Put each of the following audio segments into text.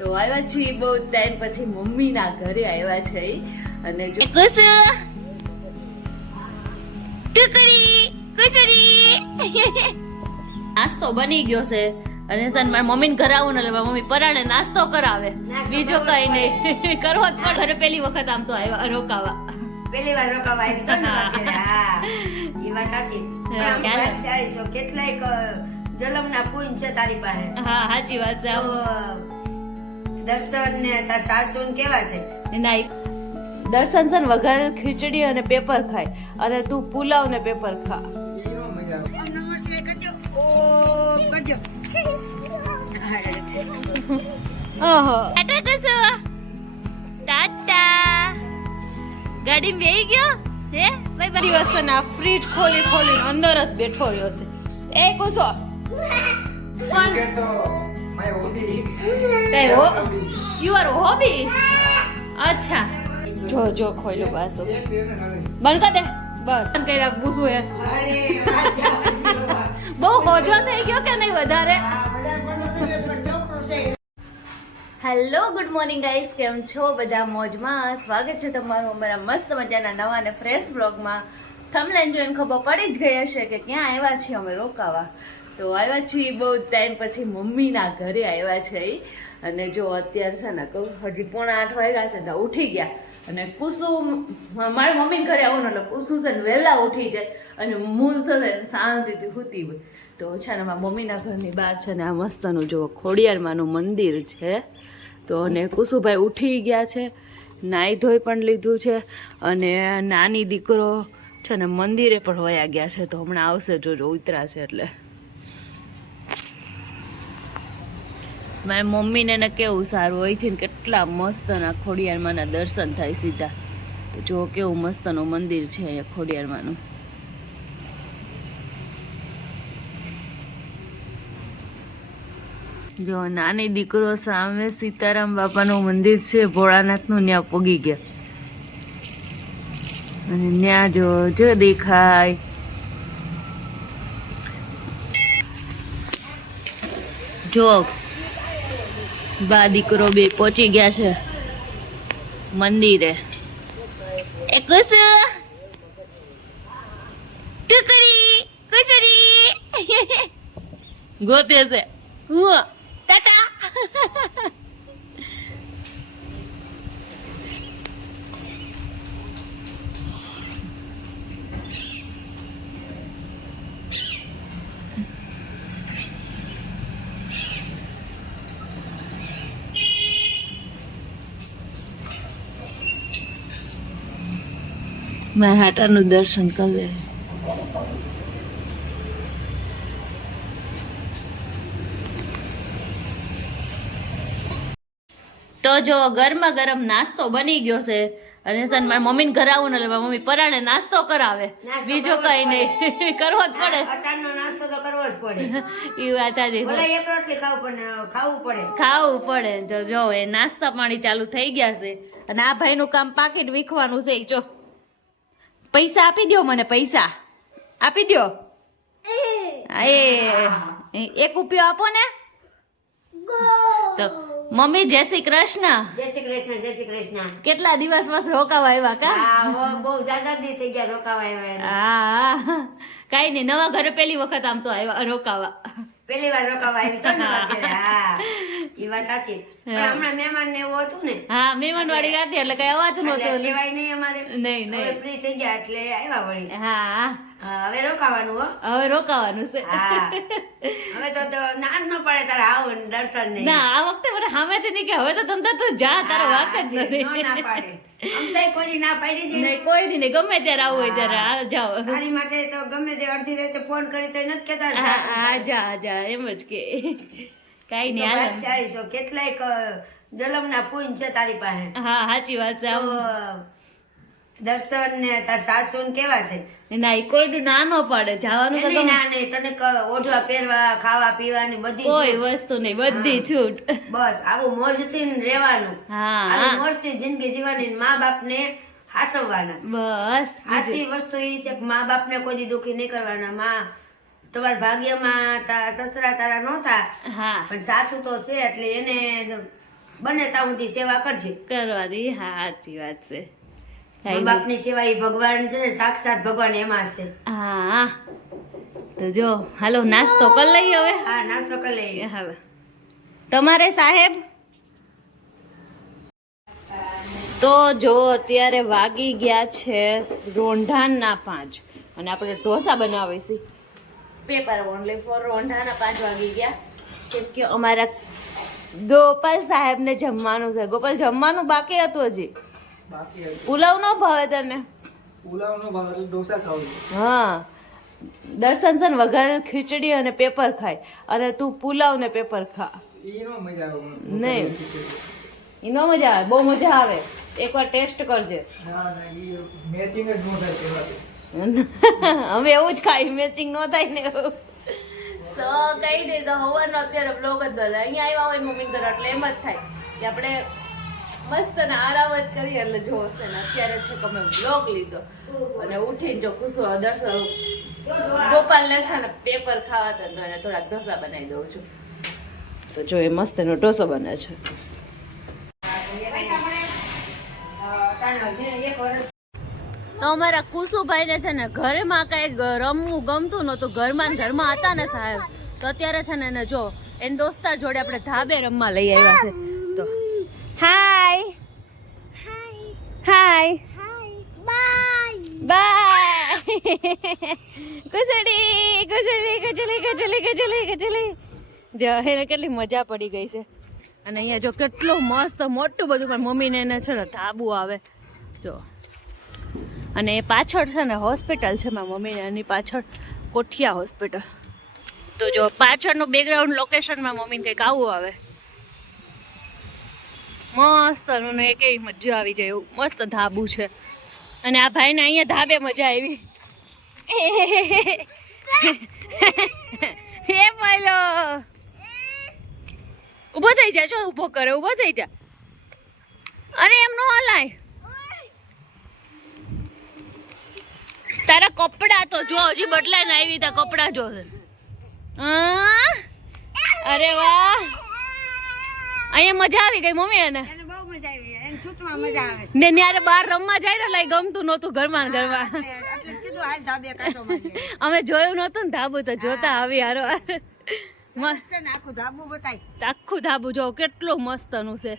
તો આવ્યા છીએ બહુ ટાઈમ પછી મમ્મીના ઘરે આવ્યા છે અને જો કુસુ ટુકડી કુસુડી નાસ્તો બની ગયો છે અને સન મારી મમ્મીને ઘરે આવું ને એટલે મારી મમ્મી પરાણે નાસ્તો કરાવે બીજો કઈ નહીં કરવો જ પડે ઘરે પહેલી વખત આમ તો આવ્યા રોકાવા પહેલી વાર રોકાવા આવી છો ને અત્યારે. હા એ વાત સાચી. પણ આમ ભાગ્યશાળી છો. કેટલાય જલમના પૂન છે તારી પાસે. હા સાચી વાત છે. તો દર્શન ને તાર સાસુ ને કેવા છે? ના દર્શન છે ને વઘાર ખીચડી અને પેપર ખાય અને તું પુલાવ ને પેપર ખા. નમસ્તે કરજો. ઓ કરજો. ઓહો ટાટા કસો ટાટા ગાડી બેહી ગયો હે ભાઈ બધી વસ્તુ ના ફ્રીજ ખોલી ખોલીને અંદર જ બેઠો રહ્યો છે. એ કુસો પણ યુ આર હોબી. અચ્છા જો જો ખોલ્યો પાછો બંધ કર દે બસ બંધ કરી રાખ ગુસુ એ બહુ હોજો થઈ ગયો કે નહીં વધારે. હેલો ગુડ મોર્નિંગ ગાઈસ, કેમ છો બધા? મોજમાં. સ્વાગત છે તમારું અમારા મસ્ત મજાના નવા અને ફ્રેશ બ્લોગમાં. થંબનેલ જોઈને ખબર પડી જ ગઈ હશે કે ક્યાં આવ્યા છીએ અમે રોકાવા. તો આવ્યા છીએ બહુ ટાઈમ પછી મમ્મીના ઘરે આવ્યા છે અને જો અત્યારે છે ને કહું હજી 7:45 વાગ્યા છે તો ઉઠી ગયા અને કુસુ મારા મમ્મી ઘરે આવું ને એટલે કુસુ છે ને વહેલા ઉઠી જાય અને મૂળ થશે શાંતિથી સૂતી હોય. તો છે ને મારા મમ્મીના ઘરની બહાર છે ને આ મસ્તનું જો ખોડિયારમાંનું મંદિર છે. તો અને કુસુભાઈ ઉઠી ગયા છે, નાહી ધોઈ પણ લીધું છે અને નાની દીકરો છે ને મંદિરે પણ વયા ગયા છે. તો હમણાં આવશે જોજો ઉતરા છે એટલે. મારી મમ્મીને ને કેવું સારું અહીંથી કેટલા મસ્તના ખોડિયારમાંના દર્શન થાય સીધા. તો જો કેવું મસ્તનું મંદિર છે અહીંયા ખોડિયારમાંનું. જો નાની દીકરો સામે સીતારામ બાપાનું મંદિર છે ભોળાનાથનું, ત્યાં પગી ગયા અને ત્યાં જો દેખાય જો બા દીકરો બે પહોંચી ગયા છે મંદિરે. એ કુસુ ટુકડી કુસુડી ગોતે છે હું ટાટા. મારા હાટાનું દર્શન કરી લે. તો જો ગરમા ગરમ નાસ્તો બની ગયો છે અને સન મારી મમ્મીને ઘરે આવું ને એટલે મારી મમ્મી પરાણે નાસ્તો કરાવે બીજો કઈ નહીં કરવો જ પડે. અટાણનો નાસ્તો તો કરવો જ પડે. એ વાત સાચી. ભલે એક રોટલી ખાવું પડે. ખાવું પડે. તો જો એ નાસ્તા પાણી ચાલુ થઈ ગયા છે અને આ ભાઈનું કામ પાકીટ વીખવાનું છે. જો પૈસા આપી દો મને, પૈસા આપી દો. એ 1 રૂપિયો આપો ને. તો મમ્મી જય શ્રી કૃષ્ણ. જય શ્રી કૃષ્ણ. જય શ્રી કૃષ્ણ. કેટલા દિવસ બસ રોકાવા આવ્યા કા? હા બહુ જાજા દી થઈ ગયા રોકાવા આવ્યા. હા કઈ નહીં, નવા ઘરે પહેલી વખત આમ તો આવ્યા રોકાવા. પહેલી વાર રોકાવા આવી છો ને અત્યારે. હા એ વાત સાચી. પણ હમણાં મહેમાન ને એવું હતું ને. હા મહેમાન વાળી હતી એટલે કઈ અવાજ નહોતો. કહેવાય નહીં અમારે. નહીં હવે ફ્રી થઈ ગયા એટલે આવ્યા વળી. હા હવે રોકાવાનું હો. હવે રોકાવાનું છે. હા હવે તો ના જ ન પડે તારે આવો ને દર્શન નહીં. ના આ વખતે મને સામેથી નહીં કે હવે તો તમ તું જા, તારો વાત જ નથી. ના પાડે. આમ તો કોઈ ના પાડી છે નહીં કોઈ દી નહીં, ગમે ત્યારે આવું હોય ત્યારે હાલ જાઓ. તારી માટે તો ગમે તે અડધી રાતે ફોન કરી તો નથી કહેતા. હા જા એમ જ કે કઈ નહીં હાલ. ભાગ્યશાળી છો. કેટલાય જલમના પૂન છે તારી પાસે. હા સાચી વાત છે. તો દર્શન ને તાર સાસુ ને કેવા છે? ના ઈ કોઈ દી ના ન પાડે જવાનું. તો એની ના નહીં, તને ઓઢવા પહેરવા ખાવા પીવાની બધી કોઈ છૂટ. વસ્તુ નહીં, બધી છૂટ. બસ આવું મોજથી રહેવાનું. હા આવી મોજથી જિંદગી જીવવાની. મા બાપ ને હાસવવાના. બસ સાચી વસ્તુ એ છે કે મા બાપ ને કોઈ દી દુખી નહીં કરવાના. માં તમારા ભાગ્યમાં સસરા તારા નહોતા હા પણ સાસુ તો છે એટલે એને બને ત્યાં સુધી સેવા કરજે. કરવાની હા સાચી વાત છે મા બાપની સેવા એ ભગવાન છે ને, સાક્ષાત ભગવાન એમાં છે. હા તો જો હાલો નાસ્તો કરી લઈએ હવે. હા, નાસ્તો કરી લઈએ. હાલો તમારે સાહેબ. તો જો અત્યારે વાગી ગયા છે રોંઢાના 5 અને આપણે ઢોસા બનાવીશું. પેપર ઓનલી ફોર રોંઢાના 5 વાગી ગયા કેમ કે અમારા ગોપાલ સાહેબને જમવાનું છે. ગોપાલ જમવાનું બાકી હતું હજી. પુલાવ ન ભાવે તને? પુલાવ નો ભાવે તો ઢોસા ખાવું. હા દર્શન છે ને વઘારેલ ખીચડી અને પેપર ખાય અને તું પુલાવ ને પેપર ખા. ઈ નો મજા આવે. નહીં એનો મજા આવે, બહુ મજા આવે. એકવાર ટેસ્ટ કરજે. ના ના ઈ મેચિંગ જ નો થાય તેનાથી. હવે એવું જ ખાઈ, મેચિંગ ન થાય ને. તો કઈ નહીં, તો હવાનો અત્યારે બ્લોગ જ બને. અહીંયા આવ્યા હોય મમ્મી તો એટલે એમ જ થાય કે આપણે મસ્ત ને આરામ જ કરીએ એટલે જોશે ને. અત્યારે છે કે અમે બ્લોગ લીધો અને ઉઠીને જો કુસુ દર્શન ગોપાલને છે ને પેપર ખાવા હતા તો એને થોડાક ઢોસા બનાવી દઉં છું. તો જો એ મસ્ત એનો ઢોસો બને છે. તો અમારા કુસુભાઈને છે ને ઘરમાં કઈ રમવું ગમતું નહોતું, ઘરમાં ને ઘરમાં હતા ને સાહેબ. તો અત્યારે છે ને એને જો એન દોસ્તાર જોડે આપણે ધાબે રમવા લઈ આવ્યા છે. તો હાય હાય બાય કુસડી કુસડી કચલી કચલી કચલી કચલી. જો એને કેટલી મજા પડી ગઈ છે. અને અહીંયા જો કેટલું મસ્ત મોટું બધું, પણ મમ્મીને એને છે ને ધાબુ આવે જો. અને એ પાછળ છે ને હોસ્પિટલ છે મારી મમ્મીને, એની પાછળ કોઠિયા હોસ્પિટલ. તો જો પાછળનું બેકગ્રાઉન્ડ લોકેશનમાં મમ્મીને કંઈક આવું આવે મસ્ત. અને કેવી મજા આવી જાય એવું મસ્ત ધાબુ છે. અને આ ભાઈને અહીંયા ધાબે મજા આવી. હે પાલો ઊભો થઈ જા, છો ઊભો કરે, ઊભો થઈ જા. અરે એમ નો હલાય. તારા કપડા તો જો હજી બદલાઈને આવી, તા કપડા જો. અરે વાહ, અહીંયા મજા આવી ગઈ મમ્મી એને. એને બહુ મજા આવી, એને છૂટમાં મજા આવે છે. ને ન્યારે બહાર રમવા જાય ને લઈ ગમતું નહોતું ઘરમાં ને ઘરમાં. એટલે કીધું હાલ ધાબે કાઢો મને. અમે જોયું નહોતું ને ધાબુ, તો જોતા આવી હારો. મસ્ત છે ને, આખું ધાબુ બતાય. આખું ધાબુ જો કેટલું મસ્તનું છે.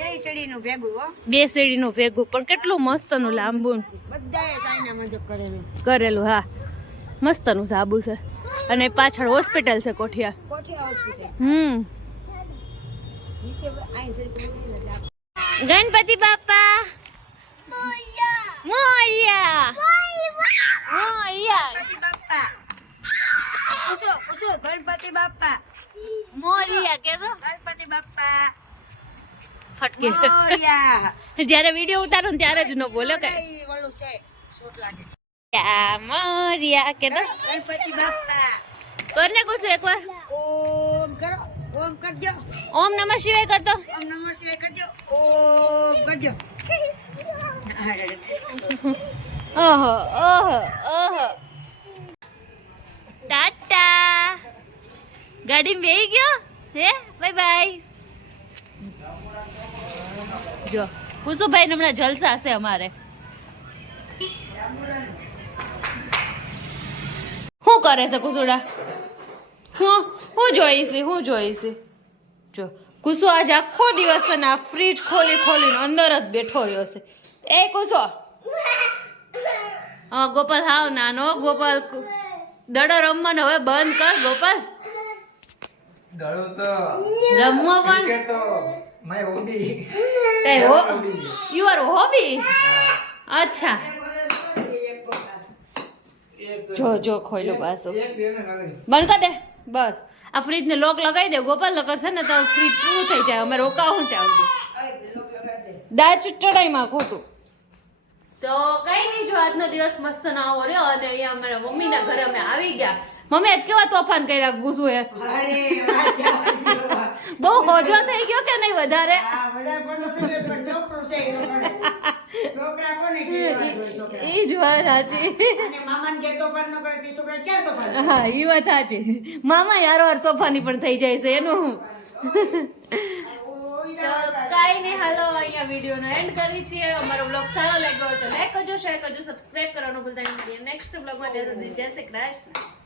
2 સીડીનું ભેગું હો. 2 સીડીનું ભેગું પણ કેટલું મસ્તનું લાંબુ બધાએ સાઈના મજબ કરેલું. કરેલું. હા મસ્તનું ધાબુ છે. અને પાછળ હોસ્પિટલ છે કોઠિયા. કોઠિયા હોસ્પિટલ. નીચે આઈ સીડી. ગણપતિ બાપા મોરિયા મોરિયા ગણપતિ બાપ્પા. કુસો કુસો ગણપતિ બાપ્પા. મોરિયા કે તો ગણપતિ બાપ્પા ફટકે. મોરિયા. જ્યારે વિડિયો ઉતારો ને ત્યારે જ ન બોલો કે નહીં, ઓલું છે શોટ લાગે. મોરિયા કે તો ગણપતિ બાપ્પા. કરને કુછ એકવાર ઓમ કરો. ઓમ કરજો. ઓમ નમઃ શિવાય કરતો. ઓમ નમઃ શિવાય કરજો. ઓમ કરજો. ઓહો ઓહો ઓહો. ટાટા. ગાડીમાં બેહી ગયો હે. Bye bye. જો કુસુભાઈ ને હમણાં જલસા છે અમારે. શું કરે છે કુસુડા? હું જોઈશ. જો કુસુ આજ આખો દિવસ છે ને આ ફ્રીજ ખોલીને અંદર જ બેઠો રહ્યો છે. એ કુસો. હા ગોપાલ હાવ નાનો. ગોપાલ દડો રમવાનો હવે બંધ કર ગોપાલ. દડો તો રમવો પણ ક્રિકેટ તો my hobby. You are hobby. અચ્છા જો ખોઈલો પાછો. એક દે ને લાગે. બંધ કર દે બસ. આ ફ્રીજ ને લોક લગાવી દે ગોપાલ, નકર છે ને તો ફ્રીજ પૂરું થઈ જાય. અમે રોકાવું ત્યાં સુધી દાચ ચડાઈમાં ખોટું. તો કઈ નહીં, જો આજનો દિવસ મસ્ત ના આવો રહ્યો. અને અહીંયા અમારા મમ્મીના ઘરે અમે આવી ગયા. મમ્મી આજ કેવા તોફાન કર્યા ગુસુ એ? અરે વાત જાવા. બહુ હોજો થઈ ગયો કે નહીં વધારે? આ બધા પણ છે પણ છોકરો છે એ લોકોને. છોકરા કોને કહેવા જોઈએ છોકરા. ઈ જ વાત સાચી. અને મામાને કે તો પણ ન કરે તે છોકરા ક્યાં તો પણ. હા ઈ વાત સાચી. મામા યાર તોફાની પણ થઈ જાય છે એનું. ઓમ કઈ નહીં, હાલો અહીંયા વિડીયોનો એન્ડ કરી છીએ. અમારો બ્લોગ સારો લાગ્યો હોય તો લાઈક કરજો, શેર કરજો, સબસ્ક્રાઇબ કરવાનું ભૂલતા નહીં. નેક્સ્ટ બ્લોગમાં ત્યાં સુધી જય શ્રી કૃષ્ણ.